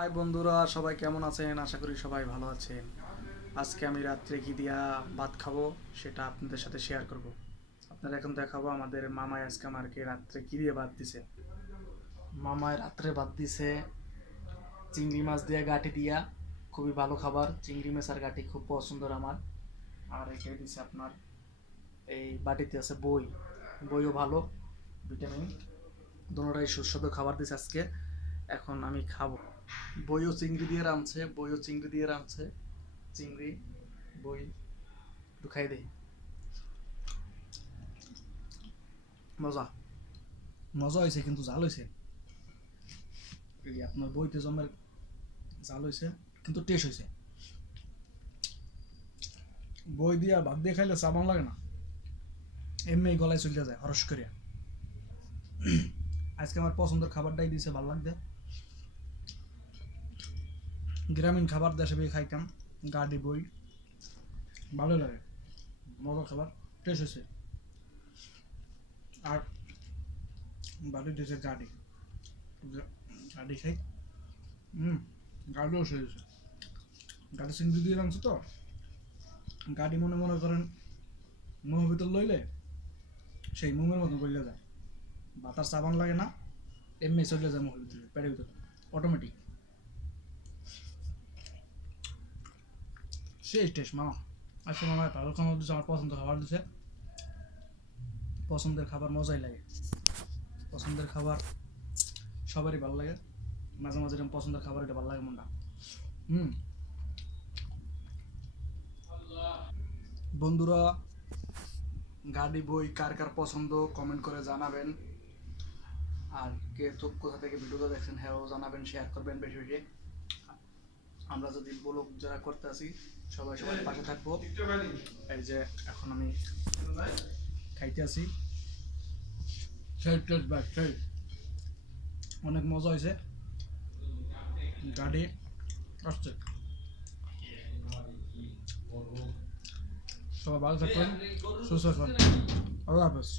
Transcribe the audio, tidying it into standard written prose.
High বন্ধুরা, সবাই কেমন আছেন? আশা করি সবাই ভালো আছেন। আজকে আমি রাত্রে কি দিয়া ভাত খাবো সেটা আপনাদের সাথে শেয়ার করব। আপনারা এখন দেখাবো আমাদের মামাই আজকে আমাকে রাত্রে কি দিয়ে ভাত দিছে। মামায় রাত্রে ভাত দিছে চিংড়ি মাছ দিয়ে গাঁটি দিয়া, খুবই ভালো খাবার। চিংড়ি মাছ আর গাঁটি খুব পছন্দের আমার। আর এখানে দিছে আপনার এই বাটিতে আছে বই, বইও ভালো, ভিটামিন, দুটোটাই সুস্বাদু খাবার দিছে আজকে। এখন আমি খাবো। বইও চিংড়ি দিয়ে রাঁধছে, বইও চিংড়ি দিয়ে রাঁধছে। চিংড়ি, বই, একটু খাই দেই। মজা, মজা হয়েছে কিন্তু জাল হয়েছে। এই আপনার বইতে জমের জাল হয়েছে কিন্তু টেস্ট হয়েছে। বই দিয়ে ভাত দিয়ে খাইলে চাবান লাগে না, এমনি গলায় চলে যায় হরস করে। আজকে আমার পছন্দের খাবারটাই দিয়েছে, ভালো লাগবে। গ্রামীণ খাবার দেশে বেয়ে খাইতাম, গাড়ি বই ভালো লাগে, মজার খাবার, টেস্ট হয়েছে। আর বাড়ি দিয়েছে গাড়ি, গাড়ি খাই। গাড়িও সেরেছে, গাড়ি চিংড়ি দিয়ে রাখছে তো। গাড়ি মনে মনে করেন মুখের ভিতর লইলে সেই মুমের মতন করলে যায়, বাতাস চাবান লাগে না, এমনি চলে যায় মুখের ভিতরে, পেটের ভিতরে অটোমেটিক। সেই টেস্ট মামা। আজকে মামা ভালো খাবার দিচ্ছে, আমার পছন্দের খাবার দিচ্ছে। পছন্দের খাবার মজাই লাগে, পছন্দের খাবার সবারই ভালো লাগে। মাঝে মাঝে এরকম পছন্দের খাবার এটা ভালো লাগে মনটা। বন্ধুরা, গাড়ি বই কার কার পছন্দ কমেন্ট করে জানাবেন। আর কে তো কোথা থেকে ভিডিওটা দেখছেন হ্যাঁ জানাবেন, শেয়ার করবেন বেশি বেশি। আমরা যদি ব্লগ যারা করতে আসি সবাই সবার পাশে থাকবো। এই যে এখন আমি খাইতে আসি, সেই টেস্ট বাই সেই অনেক মজা হয়েছে। গাড়ি আসছে, সবাই ভালো থাকবেন, সুস্থ থাকবেন। আল্লাহ হাফেজ।